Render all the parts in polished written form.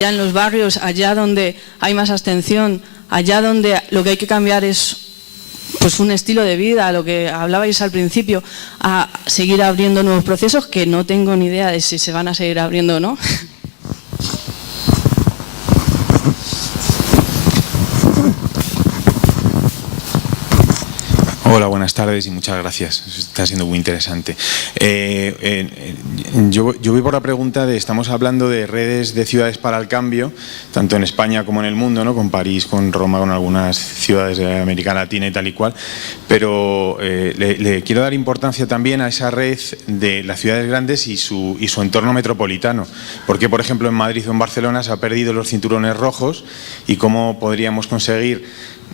allá en los barrios, allá donde hay más abstención, allá donde lo que hay que cambiar es pues un estilo de vida, lo que hablabais al principio, a seguir abriendo nuevos procesos que no tengo ni idea de si se van a seguir abriendo o no. Hola, buenas tardes y muchas gracias. Está siendo muy interesante. Yo voy por la pregunta de, estamos hablando de redes de ciudades para el cambio, tanto en España como en el mundo, ¿no? Con París, con Roma, con algunas ciudades de América Latina y tal y cual, pero le quiero dar importancia también a esa red de las ciudades grandes y su entorno metropolitano. Porque, por ejemplo, en Madrid o en Barcelona se han perdido los cinturones rojos y cómo podríamos conseguir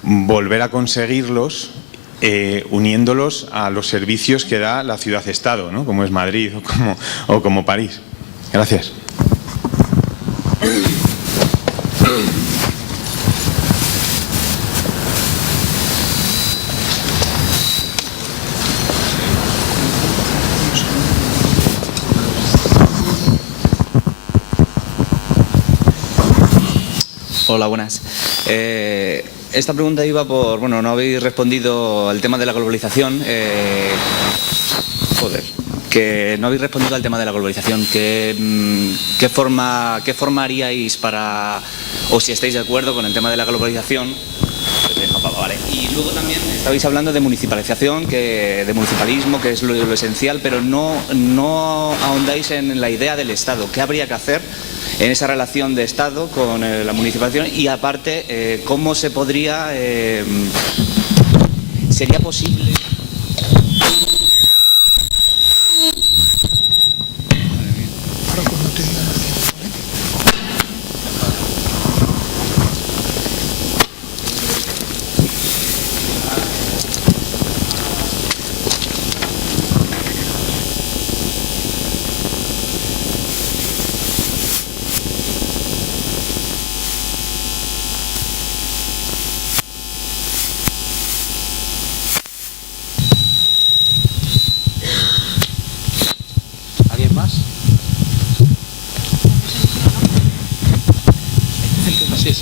volver a conseguirlos uniéndolos a los servicios que da la ciudad-estado, ¿no? Como es Madrid o como París. Gracias. Hola, buenas. Esta pregunta iba por... Bueno, no habéis respondido al tema de la globalización. Que no habéis respondido al tema de la globalización. ¿Qué forma haríais para... o si estáis de acuerdo con el tema de la globalización? Vale. Y luego también estabais hablando de municipalización, de municipalismo, que es lo esencial, pero no ahondáis en la idea del Estado. ¿Qué habría que hacer en esa relación de Estado con la municipalización? Y aparte, ¿cómo se podría... ¿sería posible...? ¿Alguien más? Sí.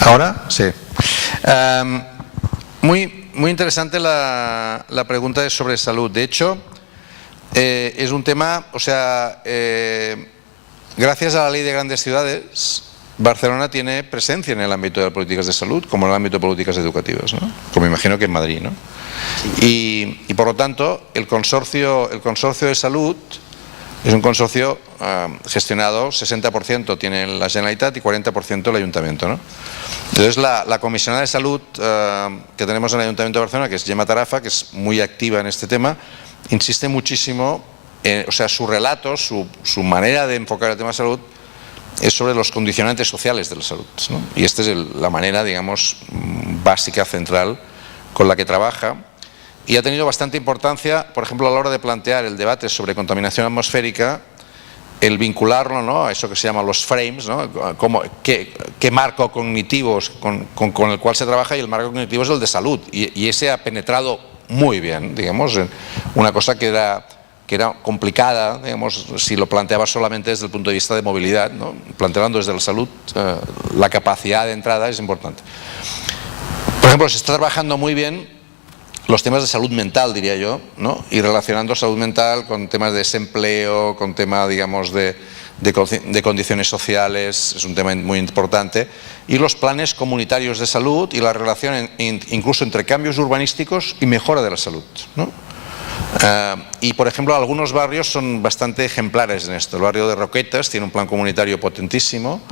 ¿Ahora? Sí. Muy interesante la pregunta es sobre salud. De hecho, es un tema, gracias a la ley de grandes ciudades, Barcelona tiene presencia en el ámbito de las políticas de salud, como en el ámbito de políticas educativas, ¿no? Como imagino que en Madrid, ¿no? Y por lo tanto, el consorcio de salud es un consorcio gestionado, 60% tiene la Generalitat y 40% el Ayuntamiento, ¿no? Entonces la comisionada de salud que tenemos en el Ayuntamiento de Barcelona, que es Gemma Tarafa, que es muy activa en este tema, insiste muchísimo, su relato, su manera de enfocar el tema de salud es sobre los condicionantes sociales de la salud, ¿no? Y esta es la manera, digamos, básica, central, con la que trabaja. Y ha tenido bastante importancia, por ejemplo, a la hora de plantear el debate sobre contaminación atmosférica, el vincularlo, ¿no?, a eso que se llama los frames, ¿no? Qué marco cognitivo con el cual se trabaja, y el marco cognitivo es el de salud. Y ese ha penetrado muy bien, digamos, en una cosa que era complicada, digamos, si lo planteaba solamente desde el punto de vista de movilidad, ¿no? Planteando desde la salud, la capacidad de entrada es importante. Por ejemplo, se está trabajando muy bien los temas de salud mental, diría yo, ¿no? Y relacionando salud mental con temas de desempleo, con temas, digamos, de condiciones sociales, es un tema muy importante. Y los planes comunitarios de salud y la relación incluso entre cambios urbanísticos y mejora de la salud, ¿no? Y por ejemplo, algunos barrios son bastante ejemplares en esto. El barrio de Roquetas tiene un plan comunitario potentísimo,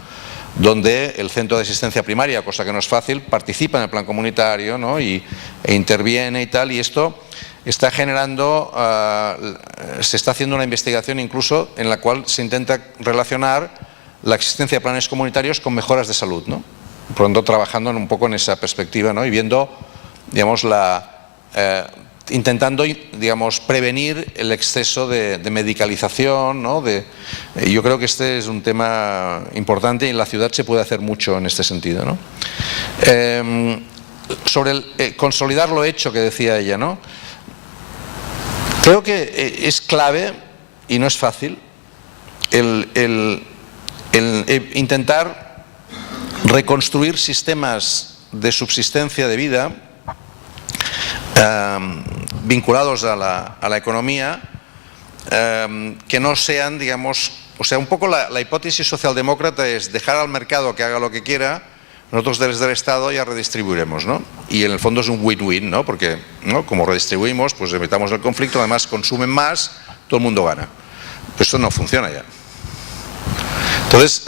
donde el centro de asistencia primaria, cosa que no es fácil, participa en el plan comunitario, ¿no? E interviene y tal, y esto está generando, se está haciendo una investigación incluso en la cual se intenta relacionar la existencia de planes comunitarios con mejoras de salud, ¿no? Por lo tanto, trabajando un poco en esa perspectiva, ¿no? Y viendo, digamos, intentando, digamos, prevenir el exceso de medicalización, ¿no? Yo creo que este es un tema importante y en la ciudad se puede hacer mucho en este sentido, ¿no? Sobre consolidar lo hecho que decía ella, ¿no? Creo que es clave y no es fácil el intentar reconstruir sistemas de subsistencia de vida vinculados a la economía que no sean, digamos, o sea, un poco la hipótesis socialdemócrata es dejar al mercado que haga lo que quiera, nosotros desde el Estado ya redistribuiremos, ¿no? Y en el fondo es un win-win, ¿no? Porque, ¿no?, como redistribuimos, pues evitamos el conflicto, además consumen más, todo el mundo gana. Pues eso no funciona ya. Entonces,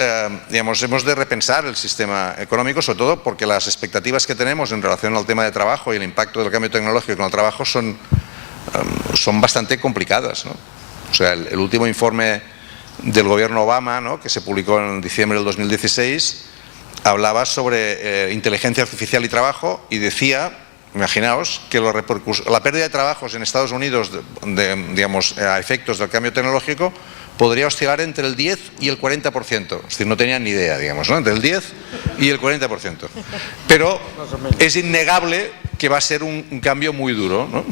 digamos, hemos de repensar el sistema económico, sobre todo porque las expectativas que tenemos en relación al tema de trabajo y el impacto del cambio tecnológico en el trabajo son bastante complicadas, ¿no? O sea, el último informe del gobierno Obama, ¿no?, que se publicó en diciembre del 2016, hablaba sobre inteligencia artificial y trabajo y decía, imaginaos, que la pérdida de trabajos en Estados Unidos, digamos, a efectos del cambio tecnológico, podría oscilar entre el 10 y el 40%. Es decir, no tenían ni idea, digamos, ¿no? Entre el 10 y el 40%. Pero es innegable que va a ser un cambio muy duro, ¿no?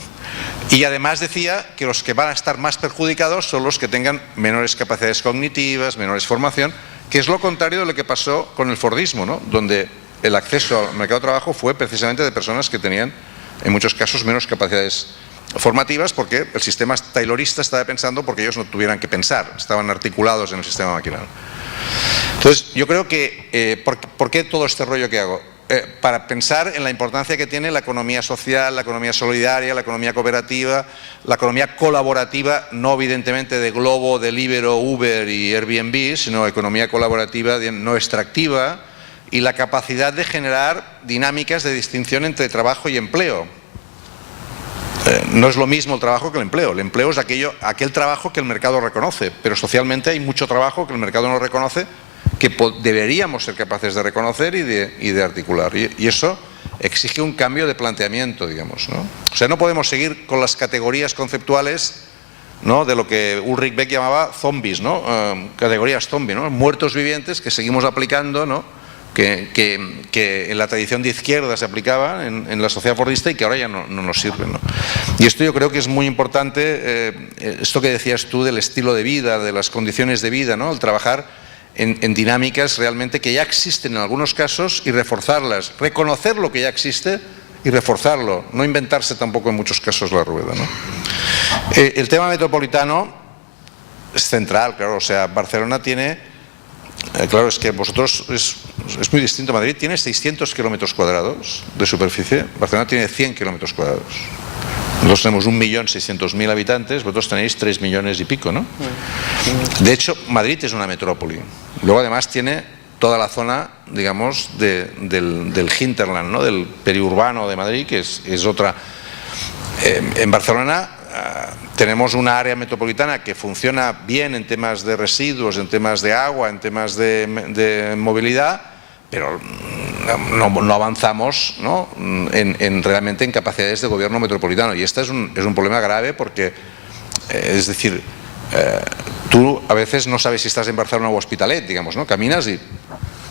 Y además decía que los que van a estar más perjudicados son los que tengan menores capacidades cognitivas, menores formación, que es lo contrario de lo que pasó con el Fordismo, ¿no? Donde el acceso al mercado de trabajo fue precisamente de personas que tenían, en muchos casos, menos capacidades formativas, porque el sistema taylorista estaba pensando porque ellos no tuvieran que pensar, estaban articulados en el sistema maquinal. Entonces, yo creo que, ¿por qué todo este rollo que hago? Para pensar en la importancia que tiene la economía social, la economía solidaria, la economía cooperativa, la economía colaborativa, no evidentemente de Globo, Deliveroo, Uber y Airbnb, sino economía colaborativa no extractiva, y la capacidad de generar dinámicas de distinción entre trabajo y empleo. No es lo mismo el trabajo que el empleo. El empleo es aquel trabajo que el mercado reconoce, pero socialmente hay mucho trabajo que el mercado no reconoce, que deberíamos ser capaces de reconocer y de articular. Y eso exige un cambio de planteamiento, digamos, ¿no? O sea, no podemos seguir con las categorías conceptuales, ¿no?, de lo que Ulrich Beck llamaba zombies, ¿no? Categorías zombie, ¿no? Muertos vivientes que seguimos aplicando, ¿no?, que en la tradición de izquierda se aplicaba en la sociedad fordista y que ahora ya no nos sirven, ¿no? Y esto yo creo que es muy importante, esto que decías tú del estilo de vida, de las condiciones de vida, ¿no?, el trabajar en dinámicas realmente que ya existen en algunos casos y reforzarlas, reconocer lo que ya existe y reforzarlo, no inventarse tampoco en muchos casos la rueda, ¿no? El tema metropolitano es central, claro, o sea, Barcelona tiene... Claro, es que vosotros es muy distinto. Madrid tiene 600 kilómetros cuadrados de superficie, Barcelona tiene 100 kilómetros cuadrados. Nosotros tenemos 1.600.000 habitantes, vosotros tenéis 3 millones y pico, ¿no? De hecho, Madrid es una metrópoli. Luego además tiene toda la zona, digamos, del hinterland, ¿no?, del periurbano de Madrid, que es otra. En Barcelona tenemos una área metropolitana que funciona bien en temas de residuos, en temas de agua, en temas de movilidad, pero no avanzamos, ¿no?, realmente en capacidades de gobierno metropolitano. Y este es un problema grave porque, es decir, tú a veces no sabes si estás en Barcelona o Hospitalet, digamos, ¿no? Caminas y...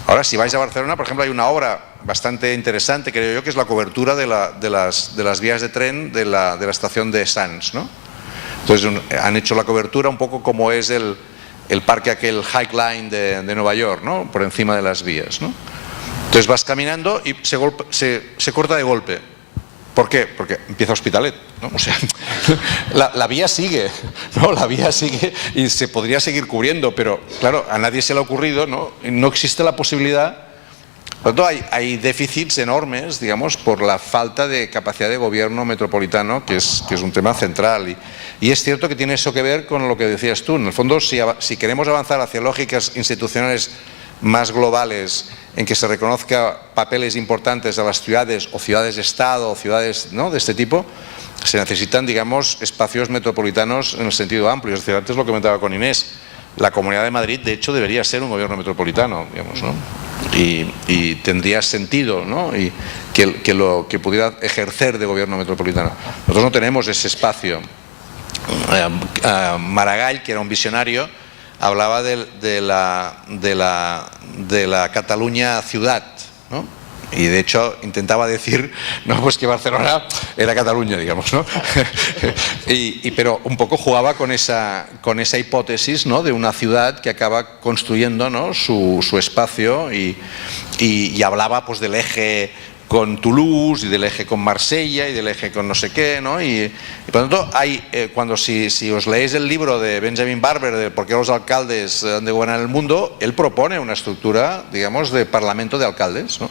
Ahora, si vais a Barcelona, por ejemplo, hay una obra bastante interesante, creo yo, que es la cobertura de las vías de tren de la estación de Sants, ¿no? Entonces, han hecho la cobertura un poco como es el parque aquel High Line de Nueva York, ¿no?, por encima de las vías, ¿no? Entonces vas caminando y se corta de golpe. ¿Por qué? Porque empieza Hospitalet, ¿no? O sea, la vía sigue, ¿no? La vía sigue y se podría seguir cubriendo, pero claro, a nadie se le ha ocurrido, ¿no? No existe la posibilidad. Por lo tanto, hay déficits enormes, digamos, por la falta de capacidad de gobierno metropolitano, que es un tema central. Y es cierto que tiene eso que ver con lo que decías tú. En el fondo, si queremos avanzar hacia lógicas institucionales más globales, en que se reconozca papeles importantes a las ciudades o ciudades-estado o ciudades, ¿no?, de este tipo, se necesitan, digamos, espacios metropolitanos en el sentido amplio. Es decir, antes lo comentaba con Inés, la Comunidad de Madrid, de hecho, debería ser un gobierno metropolitano, digamos, ¿no? y tendría sentido, ¿no? Y que pudiera ejercer de gobierno metropolitano. Nosotros no tenemos ese espacio. Maragall, que era un visionario, hablaba de la Cataluña ciudad, ¿no? Y de hecho intentaba decir, no, pues que Barcelona era Cataluña, digamos, ¿no? Pero un poco jugaba con esa hipótesis, ¿no? De una ciudad que acaba construyendo, ¿no? su espacio y hablaba pues del eje con Toulouse y del eje con Marsella y del eje con no sé qué, ¿no? Y por lo tanto, si os leéis el libro de Benjamin Barber de por qué los alcaldes han de gobernar el mundo, él propone una estructura, digamos, de parlamento de alcaldes, ¿no?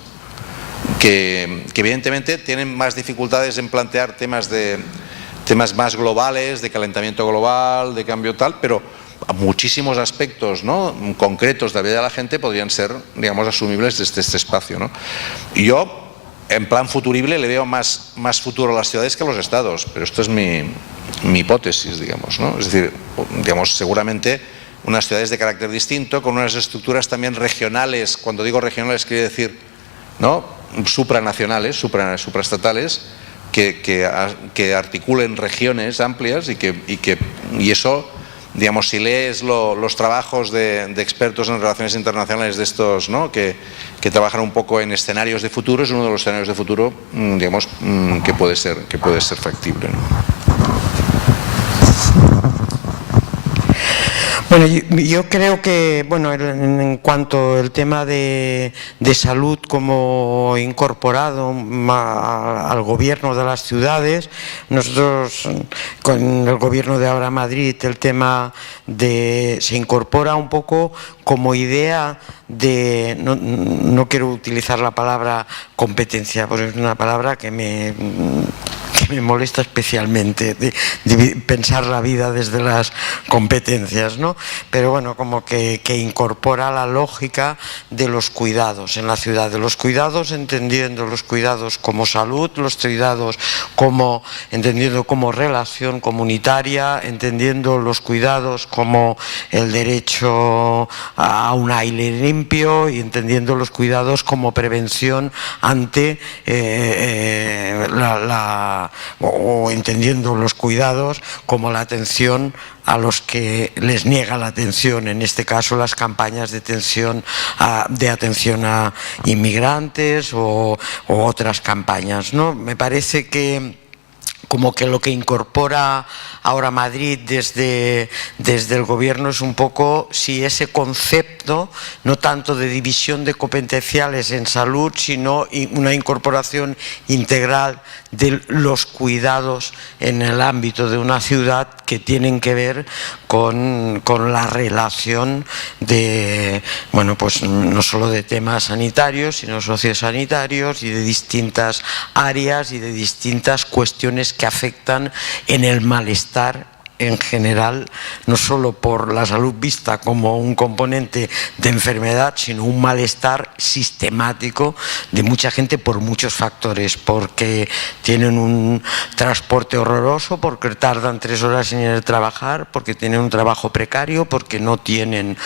Que evidentemente tienen más dificultades en plantear temas más globales, de calentamiento global, de cambio tal, pero muchísimos aspectos, ¿no? concretos de la vida de la gente podrían ser, digamos, asumibles desde este espacio, ¿no? Y yo, en plan futurible, le veo más futuro a las ciudades que a los estados, pero esto es mi hipótesis, digamos, ¿no? Es decir, digamos, seguramente unas ciudades de carácter distinto, con unas estructuras también regionales. Cuando digo regionales quiere decir, ¿no? supranacionales, supraestatales, que articulen regiones amplias y eso, digamos, si lees los trabajos de expertos en relaciones internacionales de estos, ¿no? que trabajan un poco en escenarios de futuro, es uno de los escenarios de futuro, digamos, que puede ser factible, ¿no? Bueno, yo creo que, bueno, en cuanto al tema de salud como incorporado al gobierno de las ciudades, nosotros con el gobierno de ahora Madrid el tema se incorpora un poco como idea de, no quiero utilizar la palabra competencia, porque es una palabra que me molesta especialmente, de pensar la vida desde las competencias, ¿no? Pero bueno, como que incorpora la lógica de los cuidados en la ciudad, de los cuidados, entendiendo los cuidados como salud, los cuidados entendiendo como relación comunitaria, entendiendo los cuidados como el derecho a un aire limpio y entendiendo los cuidados como prevención ante o entendiendo los cuidados como la atención a los que les niega la atención, en este caso las campañas de atención a inmigrantes o otras campañas, ¿no? Me parece que como que lo que incorpora ahora Madrid desde el gobierno es un poco si ese concepto, no tanto de división de competenciales en salud, sino una incorporación integral de los cuidados en el ámbito de una ciudad que tienen que ver con la relación de, bueno, pues no solo de temas sanitarios, sino sociosanitarios y de distintas áreas y de distintas cuestiones que afectan en el malestar en general, no solo por la salud vista como un componente de enfermedad, sino un malestar sistemático de mucha gente por muchos factores, porque tienen un transporte horroroso, porque tardan 3 horas en ir a trabajar, porque tienen un trabajo precario, porque no tienen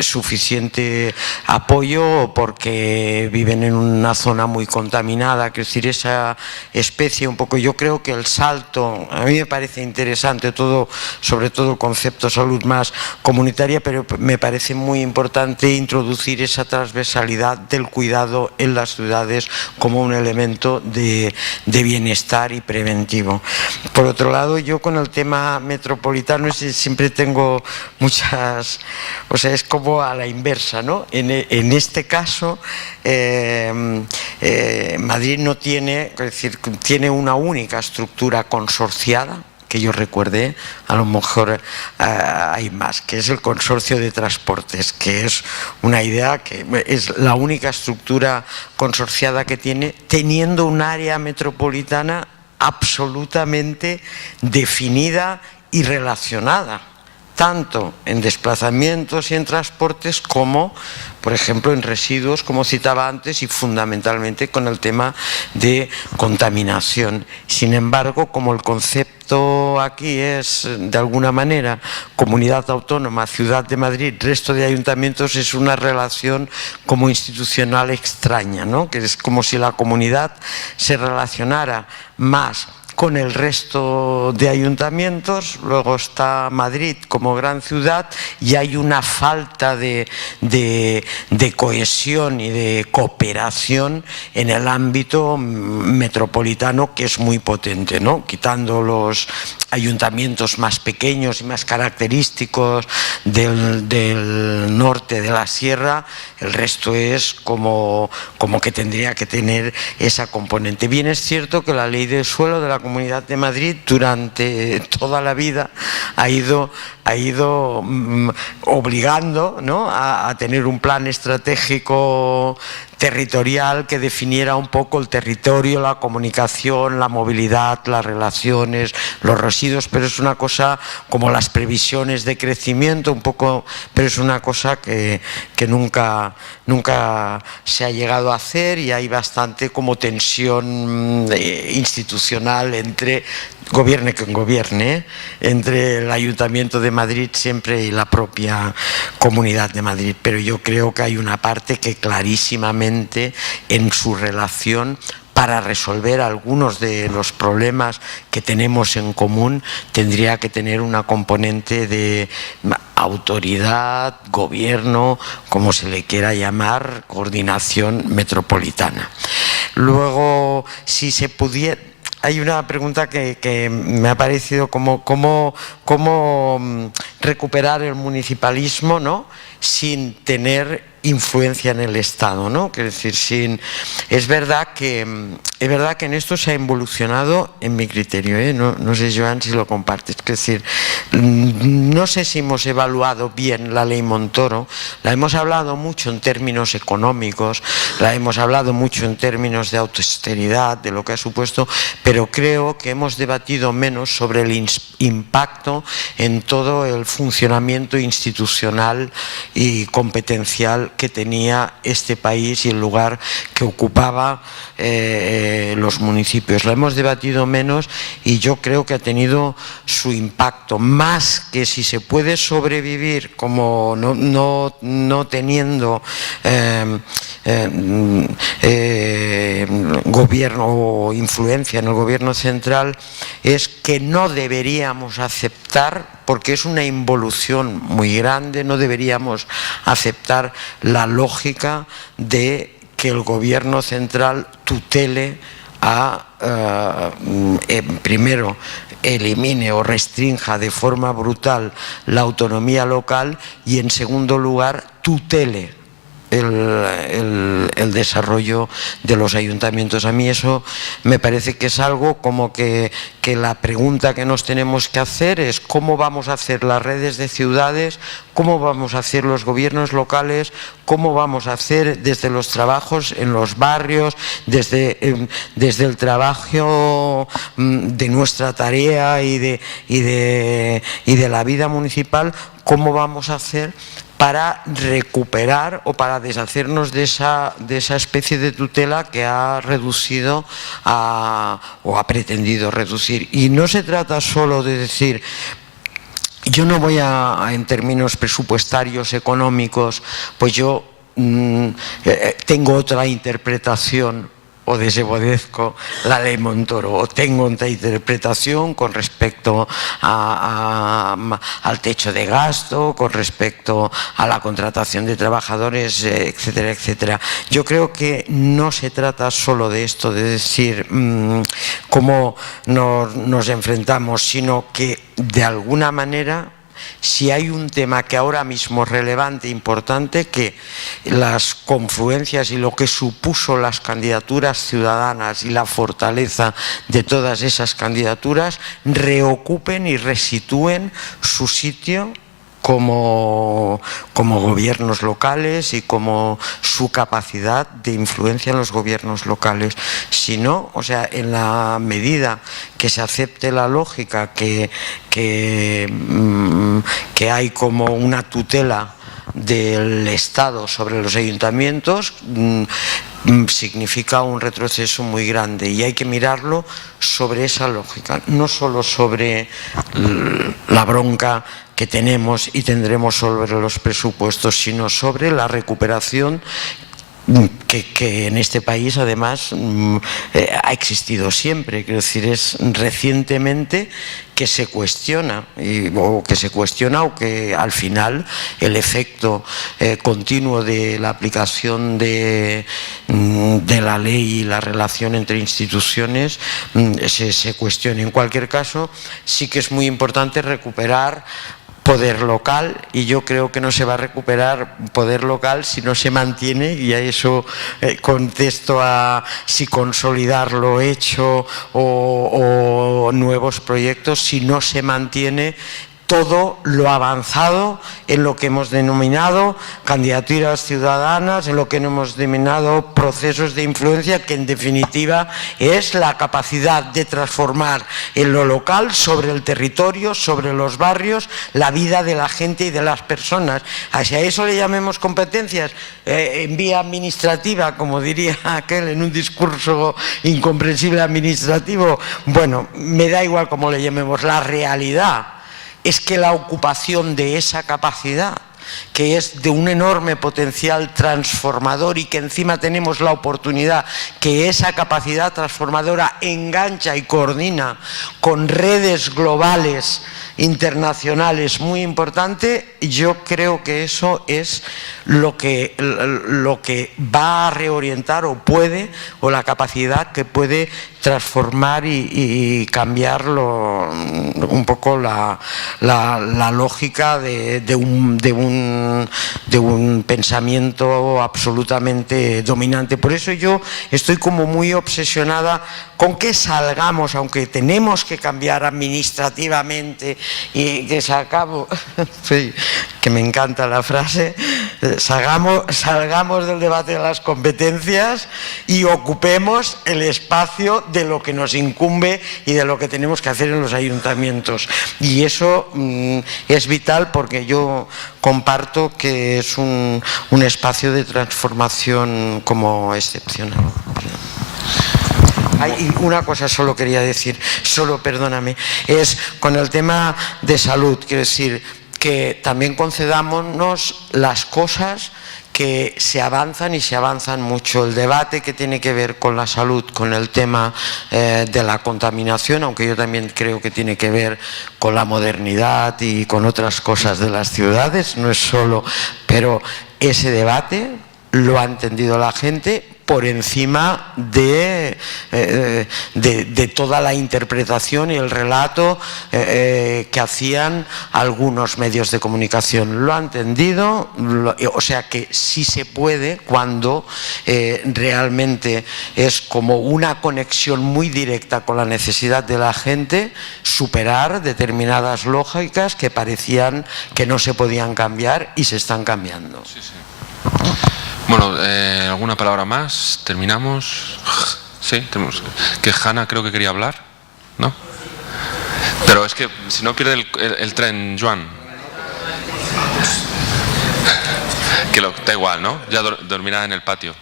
suficiente apoyo o porque viven en una zona muy contaminada. Es decir, esa especie un poco, yo creo que el salto, a mí me parece interesante sobre todo el concepto salud más comunitaria, pero me parece muy importante introducir esa transversalidad del cuidado en las ciudades como un elemento de bienestar y preventivo. Por otro lado, yo con el tema metropolitano siempre tengo muchas, o sea, es como a la inversa, ¿no? En este caso, Madrid no tiene, es decir, tiene una única estructura consorciada, que yo recuerde, a lo mejor hay más, que es el consorcio de transportes, que es una idea que es la única estructura consorciada que tiene, teniendo un área metropolitana absolutamente definida y relacionada. tanto en desplazamientos y en transportes como, por ejemplo, en residuos, como citaba antes, y fundamentalmente con el tema de contaminación. Sin embargo, como el concepto aquí es, de alguna manera, comunidad autónoma, Ciudad de Madrid, resto de ayuntamientos, es una relación como institucional extraña, ¿no? Que es como si la comunidad se relacionara más con el resto de ayuntamientos, luego está Madrid como gran ciudad y hay una falta de cohesión y de cooperación en el ámbito metropolitano, que es muy potente, ¿no? Quitando los ayuntamientos más pequeños y más característicos del norte de la sierra, el resto es como que tendría que tener esa componente. Bien es cierto que la ley del suelo de la Comunidad de Madrid durante toda la vida ha ido obligando, ¿no?, a tener un plan estratégico territorial que definiera un poco el territorio, la comunicación, la movilidad, las relaciones, los residuos, pero es una cosa como las previsiones de crecimiento, un poco, pero es una cosa que nunca se ha llegado a hacer, y hay bastante como tensión institucional entre gobierne quien gobierne, entre el Ayuntamiento de Madrid siempre y la propia Comunidad de Madrid. Pero yo creo que hay una parte que clarísimamente en su relación, para resolver algunos de los problemas que tenemos en común, tendría que tener una componente de autoridad, gobierno, como se le quiera llamar, coordinación metropolitana. Luego, si se pudiera... Hay una pregunta que me ha parecido cómo recuperar el municipalismo, ¿no?, sin tener influencia en el Estado, ¿no? Quiero decir, es verdad que en esto se ha evolucionado, en mi criterio, no sé, Joan, si lo compartes. Es decir, no sé si hemos evaluado bien la ley Montoro. La hemos hablado mucho en términos económicos, la hemos hablado mucho en términos de austeridad, de lo que ha supuesto, pero creo que hemos debatido menos sobre el impacto en todo el funcionamiento institucional y competencial que tenía este país y el lugar que ocupaba los municipios. Lo hemos debatido menos y yo creo que ha tenido su impacto, más que si se puede sobrevivir como no teniendo gobierno o influencia en el gobierno central, es que no deberíamos aceptar, porque es una involución muy grande, no deberíamos aceptar la lógica de que el gobierno central tutele primero elimine o restrinja de forma brutal la autonomía local y, en segundo lugar, tutele el desarrollo de los ayuntamientos. A mí eso me parece que es algo como que la pregunta que nos tenemos que hacer es cómo vamos a hacer las redes de ciudades, cómo vamos a hacer los gobiernos locales, cómo vamos a hacer desde los trabajos en los barrios, desde el trabajo de nuestra tarea y de la vida municipal, cómo vamos a hacer para recuperar o para deshacernos de esa especie de tutela que ha reducido o ha pretendido reducir. Y no se trata solo de decir, yo no voy en términos presupuestarios, económicos, pues yo tengo otra interpretación o desobedezco la ley Montoro, o tengo otra interpretación con respecto al techo de gasto, con respecto a la contratación de trabajadores, etcétera, etcétera. Yo creo que no se trata solo de esto, de decir cómo nos enfrentamos, sino que de alguna manera, si hay un tema que ahora mismo es relevante, importante, que las confluencias y lo que supuso las candidaturas ciudadanas y la fortaleza de todas esas candidaturas reocupen y resitúen su sitio como gobiernos locales y como su capacidad de influencia en los gobiernos locales. Si no, o sea, en la medida que se acepte la lógica que hay como una tutela del Estado sobre los ayuntamientos, significa un retroceso muy grande, y hay que mirarlo sobre esa lógica, no solo sobre la bronca que tenemos y tendremos sobre los presupuestos, sino sobre la recuperación que en este país además ha existido siempre. Quiero decir, es recientemente que se cuestiona, o que al final el efecto continuo de la aplicación de la ley y la relación entre instituciones se cuestione. En cualquier caso, sí que es muy importante recuperar poder local, y yo creo que no se va a recuperar poder local si no se mantiene, y a eso contesto a si consolidar lo hecho o nuevos proyectos, si no se mantiene todo lo avanzado en lo que hemos denominado candidaturas ciudadanas, en lo que hemos denominado procesos de influencia, que en definitiva es la capacidad de transformar en lo local, sobre el territorio, sobre los barrios, la vida de la gente y de las personas. Hacia eso le llamemos competencias en vía administrativa, como diría aquel en un discurso incomprensible administrativo. Bueno, me da igual cómo le llamemos, la realidad es que la ocupación de esa capacidad, que es de un enorme potencial transformador, y que encima tenemos la oportunidad que esa capacidad transformadora engancha y coordina con redes globales internacionales muy importante, yo creo que eso es lo que va a reorientar o la capacidad que puede transformar y cambiar un poco la lógica de un pensamiento absolutamente dominante. Por eso yo estoy como muy obsesionada con que salgamos, aunque tenemos que cambiar administrativamente, y que sí, que me encanta la frase, salgamos del debate de las competencias y ocupemos el espacio de lo que nos incumbe y de lo que tenemos que hacer en los ayuntamientos. Y eso es vital, porque yo comparto que es un espacio de transformación como excepcional. Y una cosa solo quería decir, perdóname, es con el tema de salud. Quiero decir que también concedámonos las cosas que se avanzan, y se avanzan mucho. El debate que tiene que ver con la salud, con el tema de la contaminación, aunque yo también creo que tiene que ver con la modernidad y con otras cosas de las ciudades, no es solo, pero ese debate lo ha entendido la gente por encima de toda la interpretación y el relato que hacían algunos medios de comunicación. Lo ha entendido, o sea que sí se puede, cuando realmente es como una conexión muy directa con la necesidad de la gente, superar determinadas lógicas que parecían que no se podían cambiar y se están cambiando. Sí, sí. Bueno, ¿alguna palabra más? ¿Terminamos? Sí, tenemos. Que Hanna creo que quería hablar, ¿no? Pero es que si no pierde el tren, Joan. Que da igual, ¿no? Ya dormirá en el patio.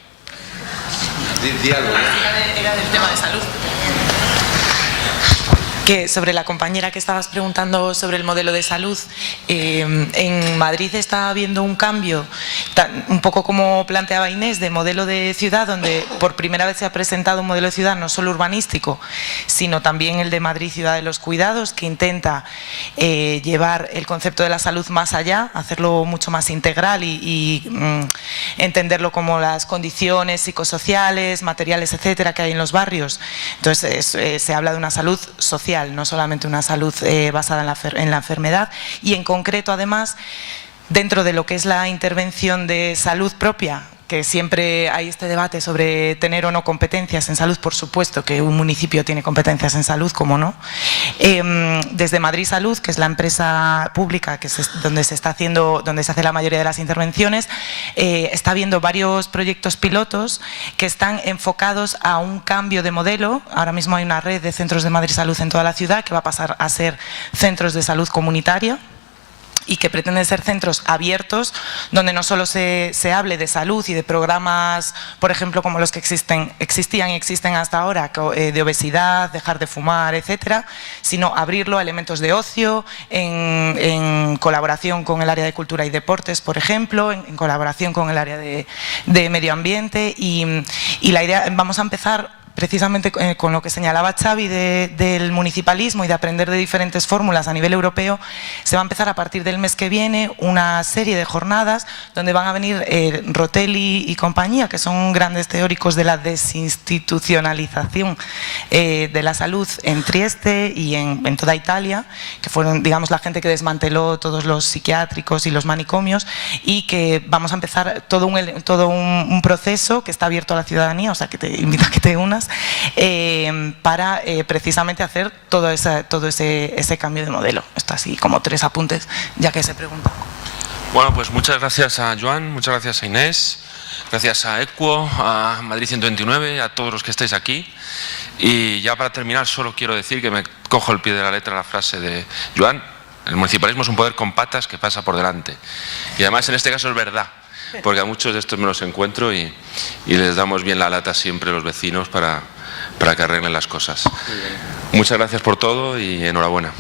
Era del tema de salud. Que sobre la compañera que estabas preguntando sobre el modelo de salud, en Madrid está habiendo un cambio, un poco como planteaba Inés, de modelo de ciudad, donde por primera vez se ha presentado un modelo de ciudad no solo urbanístico, sino también el de Madrid Ciudad de los Cuidados, que intenta llevar el concepto de la salud más allá, hacerlo mucho más integral y entenderlo como las condiciones psicosociales, materiales, etcétera, que hay en los barrios. Entonces se habla de una salud social, no solamente una salud basada en la enfermedad, y en concreto además dentro de lo que es la intervención de salud propia, que siempre hay este debate sobre tener o no competencias en salud. Por supuesto que un municipio tiene competencias en salud, ¿cómo no? Desde Madrid Salud, que es la empresa pública donde se hace la mayoría de las intervenciones, está habiendo varios proyectos pilotos que están enfocados a un cambio de modelo. Ahora mismo hay una red de centros de Madrid Salud en toda la ciudad que va a pasar a ser centros de salud comunitaria, y que pretenden ser centros abiertos donde no solo se hable de salud y de programas, por ejemplo, como los que existían y existen hasta ahora, de obesidad, dejar de fumar, etcétera, sino abrirlo a elementos de ocio, en colaboración con el área de cultura y deportes, por ejemplo, en colaboración con el área de medio ambiente, y la idea, vamos a empezar precisamente con lo que señalaba Xavi del municipalismo y de aprender de diferentes fórmulas a nivel europeo. Se va a empezar a partir del mes que viene una serie de jornadas donde van a venir Rotelli y compañía, que son grandes teóricos de la desinstitucionalización de la salud en Trieste y en toda Italia, que fueron, digamos, la gente que desmanteló todos los psiquiátricos y los manicomios, y que vamos a empezar todo un proceso que está abierto a la ciudadanía, o sea, que te invito a que te unas, para precisamente hacer todo ese cambio de modelo. Esto así como 3 apuntes, ya que se pregunta. Bueno, pues muchas gracias a Joan, muchas gracias a Inés, gracias a Equo, a Madrid 129, a todos los que estáis aquí. Y ya para terminar, solo quiero decir que me cojo el pie de la letra la frase de Joan: el municipalismo es un poder con patas que pasa por delante. Y además en este caso es verdad, porque a muchos de estos me los encuentro y les damos bien la lata siempre los vecinos para que arreglen las cosas. Muchas gracias por todo y enhorabuena.